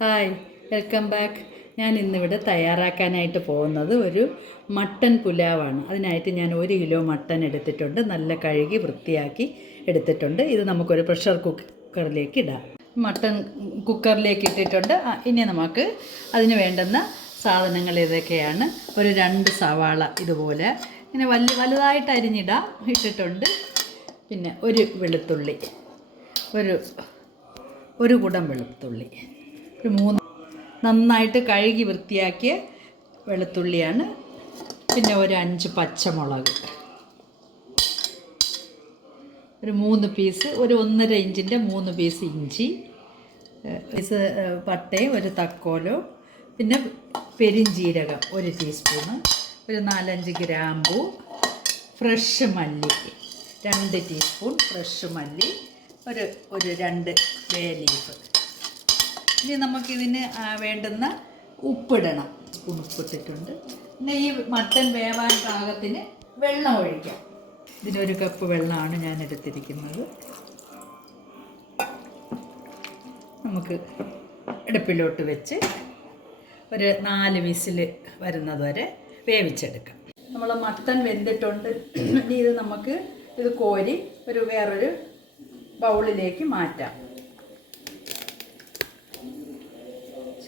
Hi welcome back. ഞാൻ ഇന്നിവിടെ തയ്യാറാക്കാനായിട്ട് പോകുന്നത് ഒരു മട്ടൻ പുലാവാണ്. അതിനായിട്ട് ഞാൻ ഒരു കിലോ മട്ടൻ എടുത്തിട്ടുണ്ട്. നല്ല കഴുകി വൃത്തിയാക്കി എടുത്തിട്ടുണ്ട്. ഇത് നമുക്കൊരു പ്രഷർ കുക്കറിലേക്ക് ഇടാം. മട്ടൻ കുക്കറിലേക്ക് ഇട്ടിട്ടുണ്ട്. ഇനി നമുക്ക് അതിന് വേണ്ടുന്ന സാധനങ്ങൾ ഇതൊക്കെയാണ്. ഒരു രണ്ട് സവാള ഇതുപോലെ ഇങ്ങനെ വലിയ വലുതായിട്ട് അരിഞ്ഞിടാം. ഇട്ടിട്ടുണ്ട്. പിന്നെ ഒരു വെളുത്തുള്ളി. ഒരു ഒരു കുടം വെളുത്തുള്ളി. ഒരു മൂന്ന് നന്നായിട്ട് കഴുകി വൃത്തിയാക്കിയ വെളുത്തുള്ളിയാണ്. പിന്നെ ഒരു അഞ്ച് പച്ചമുളക്. ഒരു മൂന്ന് പീസ് ഒരു ഒന്നര ഇഞ്ചിന്റെ മൂന്ന് പീസ് ഇഞ്ചി പീസ് പട്ടയും ഒരു തക്കോലോ പിന്നെ പെരിഞ്ജീരകം ഒരു ടീസ്പൂണ് ഒരു നാലഞ്ച് ഗ്രാമ്പു ഫ്രഷ് മല്ലി രണ്ട് ടീസ്പൂൺ ഫ്രഷ് മല്ലി ഒരു ഒരു രണ്ട് ബേ ലീഫ്. ഇനി നമുക്കിതിന് വേണ്ടുന്ന ഉപ്പിടണം. സ്പൂൺ ഉപ്പിട്ടിട്ടുണ്ട്. പിന്നെ ഈ മട്ടൻ വേവാൻ പാകത്തിന് വെള്ളം ഒഴിക്കാം. ഇതിനൊരു കപ്പ് വെള്ളമാണ് ഞാൻ എടുത്തിരിക്കുന്നത്. നമുക്ക് അടുപ്പിലോട്ട് വെച്ച് ഒരു നാല് വിസിൽ വരുന്നത് വരെ വേവിച്ചെടുക്കാം. നമ്മൾ മട്ടൻ വെന്തിട്ടുണ്ട്. ഇനി ഇത് നമുക്ക് ഇത് കോരി ഒരു വേറൊരു ബൗളിലേക്ക് മാറ്റാം.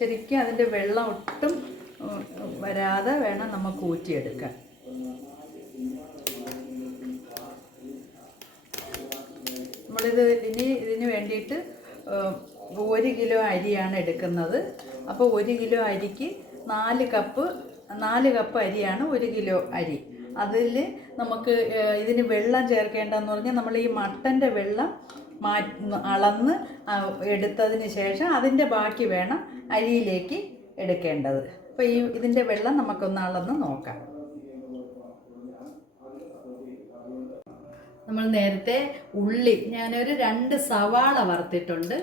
ശരിക്കും അതിന്റെ വെള്ളം ഒട്ടും വരാതെ വേണം നമുക്ക് ഊറ്റിയെടുക്കാൻ. നമ്മളിത് ഇനി ഇതിന് വേണ്ടിയിട്ട് ഒരു കിലോ അരിയാണ് എടുക്കുന്നത്. അപ്പോൾ ഒരു കിലോ അരിക്ക് നാല് കപ്പ് നാല് കപ്പ് അരിയാണ് ഒരു കിലോ അരി. അതിൽ നമുക്ക് ഇതിന് വെള്ളം ചേർക്കേണ്ടതെന്ന് പറഞ്ഞാൽ നമ്മൾ ഈ മട്ടന്റെ വെള്ളം മാ അളന്ന് എടുത്തതിന് ശേഷം അതിന്റെ ബാക്കി വേണം അരിയിലേക്ക് എടുക്കേണ്ടത്. അപ്പോൾ ഈ ഇതിന്റെ വെള്ളം നമുക്കൊന്ന് അളന്ന് നോക്കാം. നമ്മൾ നേരത്തെ ഉള്ളി ഞാനൊരു രണ്ട് സവാള വറുത്തിട്ടുണ്ട്.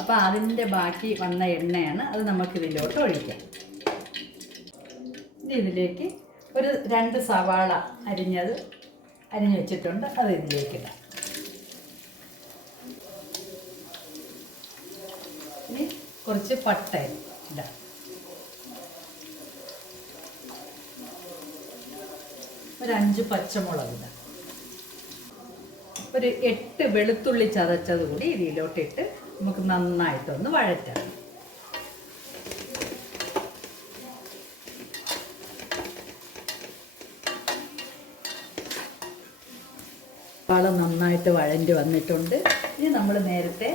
അപ്പോൾ അതിന്റെ ബാക്കി വന്ന എണ്ണയാണ് അത് നമുക്കിതിലോട്ട് ഒഴിക്കാം. ഇനി ഇതിലേക്ക് ഒരു രണ്ട് സവാള അരിഞ്ഞത് അരിഞ്ഞു വെച്ചിട്ടുണ്ട് അത് ഇതിലേക്ക് ഇടാം ഇനി കുറച്ച് പട്ട ഇടാം ഒരു അഞ്ച് പച്ചമുളക് ഒരു എട്ട് വെളുത്തുള്ളി ചതച്ചത് കൂടി ഇതിലോട്ടിട്ട് നമുക്ക് നന്നായിട്ടൊന്ന് വഴറ്റാം. വളം നന്നായിട്ട് വഴണ്ടി വന്നിട്ടുണ്ട്. ഇനി നമ്മൾ നേരത്തെ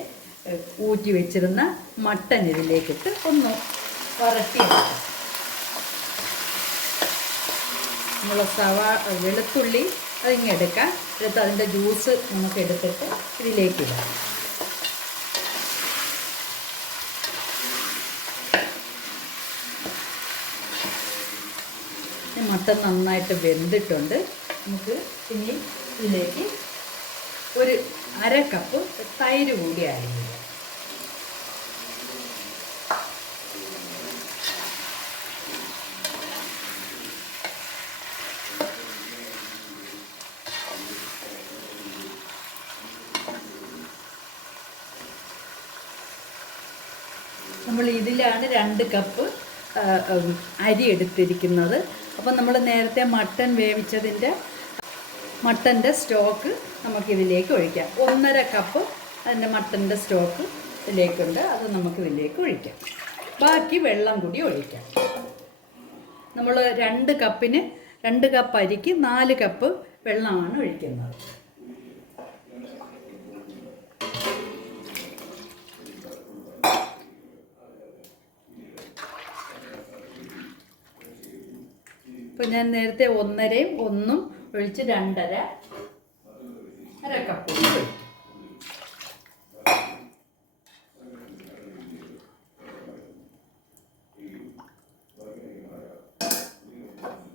ഊറ്റി വെച്ചിരുന്ന മട്ടൻ ഇതിലേക്കിട്ട് ഒന്ന് വരട്ടി നമ്മൾ സവാ വെളുത്തുള്ളി അതിങ്ങ് എടുക്കാം. എടുത്ത് അതിന്റെ ജ്യൂസ് നമുക്ക് എടുത്തിട്ട് ഇതിലേക്ക് ഇടാം. മട്ടൻ നന്നായിട്ട് വെന്തിട്ടുണ്ട്. നമുക്ക് ഇനി ഇതിലേക്ക് ഒരു അര കപ്പ് തൈര് കൂടി ആഡ് നമ്മൾ ഇതിലാണ് രണ്ട് കപ്പ് അരി എടുത്തിരിക്കുന്നത്. അപ്പം നമ്മൾ നേരത്തെ മട്ടൻ വേവിച്ചതിന്റെ മട്ടന്റെ സ്റ്റോക്ക് നമുക്കിതിലേക്ക് ഒഴിക്കാം. ഒന്നര കപ്പ് അതിന്റെ മട്ടന്റെ സ്റ്റോക്ക് ഇതിലേക്കുണ്ട്. അത് നമുക്ക് ഇതിലേക്ക് ഒഴിക്കാം. ബാക്കി വെള്ളം കൂടി ഒഴിക്കാം. നമ്മൾ രണ്ട് കപ്പിന് രണ്ട് കപ്പ് അരിക്ക് നാല് കപ്പ് വെള്ളമാണ് ഒഴിക്കുന്നത്. ഇപ്പം ഞാൻ നേരത്തെ ഒന്നരയും ഒന്നും ഒഴിച്ച് രണ്ടര അര കപ്പ്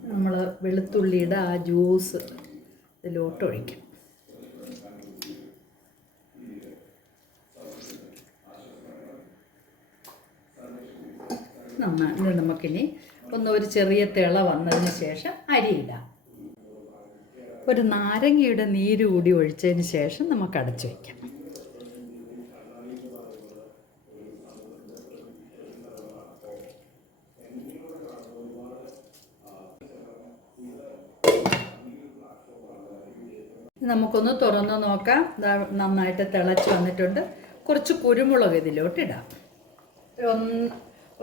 നമ്മൾ വെളുത്തുള്ളിയുടെ ആ ജ്യൂസ് ഇതിലോട്ട് ഒഴിക്കും. നന്നായിട്ട് നമുക്കിനി ഒന്ന് ഒരു ചെറിയ തിള വന്നതിന് ശേഷം അരിയിടാം ഒരു നാരങ്ങയുടെ നീര് കൂടി ഒഴിച്ചതിന് ശേഷം നമുക്ക് അടച്ചു വയ്ക്കാം നമുക്കൊന്ന് തുറന്ന് നോക്കാം. നന്നായിട്ട് തിളച്ച് വന്നിട്ടുണ്ട്. കുറച്ച് കുരുമുളക് ഇതിലോട്ടിടാം ഒന്ന്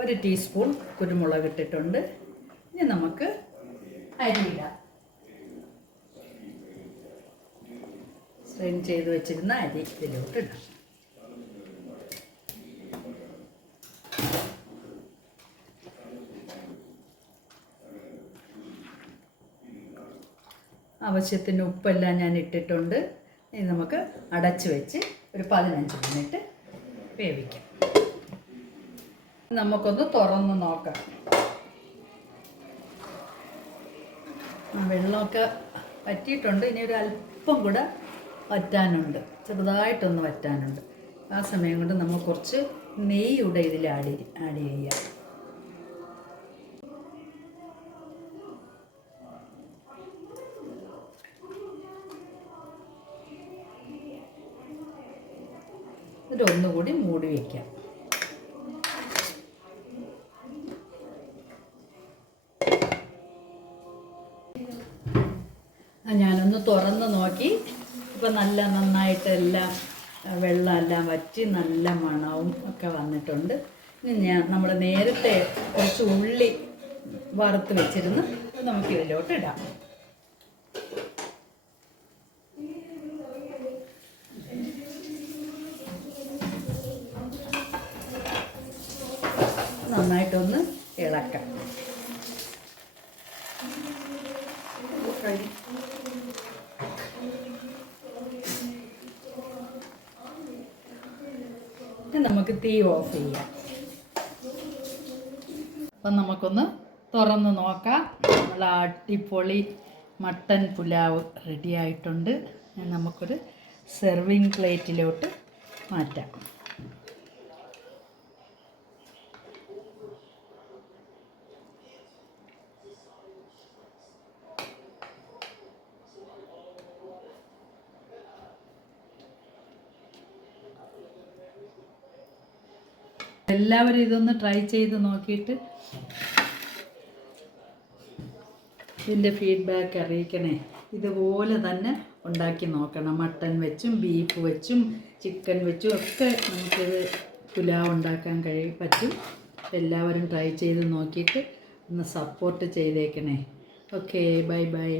ഒരു ടീസ്പൂൺ കുരുമുളക് ഇട്ടിട്ടുണ്ട്. ഇനി നമുക്ക് അരിയിടാം. സ്ട്രെയിൻ ചെയ്ത് വെച്ചിരുന്ന അരി ഇതിലോട്ട് ഇടാം. ആവശ്യത്തിന് ഉപ്പെല്ലാം ഞാൻ ഇട്ടിട്ടുണ്ട്. ഇനി നമുക്ക് അടച്ച് വെച്ച് ഒരു പതിനഞ്ച് മിനിറ്റ് വേവിക്കാം. നമുക്കൊന്ന് തുറന്ന് നോക്കാം. വെള്ളമൊക്കെ വറ്റിയിട്ടുണ്ട്. ഇനി ഒരു അല്പം കൂടെ വറ്റാനുണ്ട്. ചെറുതായിട്ടൊന്ന് വറ്റാനുണ്ട്. ആ സമയം കൊണ്ട് നമ്മൾ കുറച്ച് നെയ്യ് കൂടെ ഇതിൽ ആഡ് ആഡ് ചെയ്യാം എന്നിട്ട് ഒന്നുകൂടി മൂടി വയ്ക്കാം ആ, ഞാനൊന്ന് തുറന്ന് നോക്കി. ഇപ്പം നല്ല നന്നായിട്ട് എല്ലാം വെള്ളമെല്ലാം വറ്റി നല്ല മണവും ഒക്കെ വന്നിട്ടുണ്ട്. ഇനി ഞാൻ നമ്മൾ നേരത്തെ കുറച്ച് ഉള്ളി വറുത്ത് വെച്ചിരുന്ന്. നമുക്ക് ഇതിലോട്ട് ഇടാം നന്നായിട്ടൊന്ന് ഇളക്കാം ഇനി നമുക്ക് തീ ഓഫ് ചെയ്യാം. അപ്പം നമുക്കൊന്ന് തുറന്ന് നോക്കാം. നമ്മൾ അടിപൊളി മട്ടൻ പുലാവ് റെഡിയായിട്ടുണ്ട് നമുക്കൊരു സെർവിങ് പ്ലേറ്റിലോട്ട് മാറ്റാം. എല്ലാവരും ഇതൊന്ന് ട്രൈ ചെയ്ത് നോക്കിയിട്ട് ഇതിന്റെ ഫീഡ്ബാക്ക് അറിയിക്കണേ. ഇതുപോലെ തന്നെ ഉണ്ടാക്കി നോക്കണം. മട്ടൻ വെച്ചും ബീഫ് വെച്ചും ചിക്കൻ വെച്ചും ഒക്കെ നമുക്കിത് പുലാവ് ഉണ്ടാക്കാൻ കഴി പറ്റും. എല്ലാവരും ട്രൈ ചെയ്ത് നോക്കിയിട്ട് ഒന്ന് സപ്പോർട്ട് ചെയ്തേക്കണേ. Okay bye bye